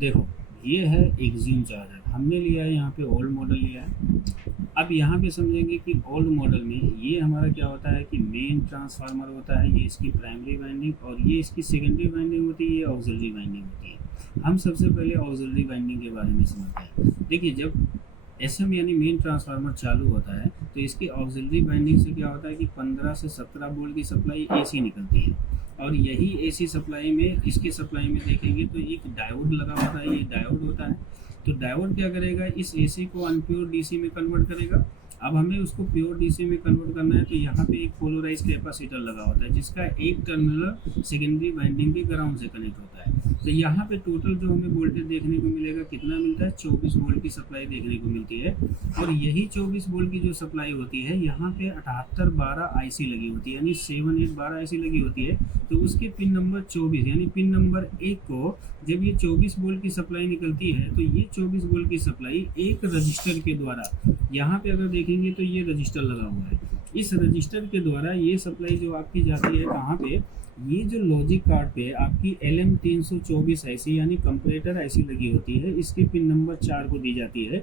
देखो, ये है एक्सिम चार्जर, हमने लिया है यहाँ पे ओल्ड मॉडल लिया है। अब यहाँ पे समझेंगे कि ओल्ड मॉडल में ये हमारा क्या होता है कि मेन ट्रांसफार्मर होता है, ये इसकी प्राइमरी वाइंडिंग और ये इसकी सेकेंडरी वाइंडिंग होती है, ये ऑक्सिलरी वाइंडिंग होती है। हम सबसे पहले ऑक्सिलरी वाइंडिंग के बारे में समझते हैं। देखिए, जब एसएम यानी मेन ट्रांसफार्मर चालू होता है तो इसकी ऑक्सिलरी वाइंडिंग से क्या होता है कि 15 से 17 वोल्ट की सप्लाई एसी निकलती है। और यही एसी सप्लाई में, इसके सप्लाई में देखेंगे तो एक डायोड लगा होता है, ये डायोड होता है। तो डायोड क्या करेगा, इस एसी को अनप्योर डीसी में कन्वर्ट करेगा। अब हमें उसको प्योर डीसी में कन्वर्ट करना है, तो यहाँ पे एक पोलराइज कैपेसिटर लगा होता है जिसका एक टर्मिनल सेकेंडरी वाइंडिंग के ग्राउंड से कनेक्ट होता है। तो यहाँ पे टोटल जो हमें वोल्टेज देखने को मिलेगा, कितना मिलता है, 24 वोल्ट की सप्लाई देखने को मिलती है। और यही 24 वोल्ट की जो सप्लाई होती है, यहाँ पे 7812 आईसी लगी होती है, यानी 7812 आईसी लगी होती है। तो उसके पिन नंबर 24 यानी पिन नंबर 1 को जब ये 24 वोल्ट की सप्लाई निकलती है, तो ये 24 वोल्ट की सप्लाई एक रजिस्टर के द्वारा, यहाँ पे अगर देखेंगे तो ये रजिस्टर लगा हुआ है, इस रजिस्टर के द्वारा ये सप्लाई जो आपकी जाती है कहाँ पे, ये जो लॉजिक कार्ड पे आपकी LM324 आईसी यानी कंपरेटर आईसी लगी होती है, इसके पिन नंबर 4 को दी जाती है।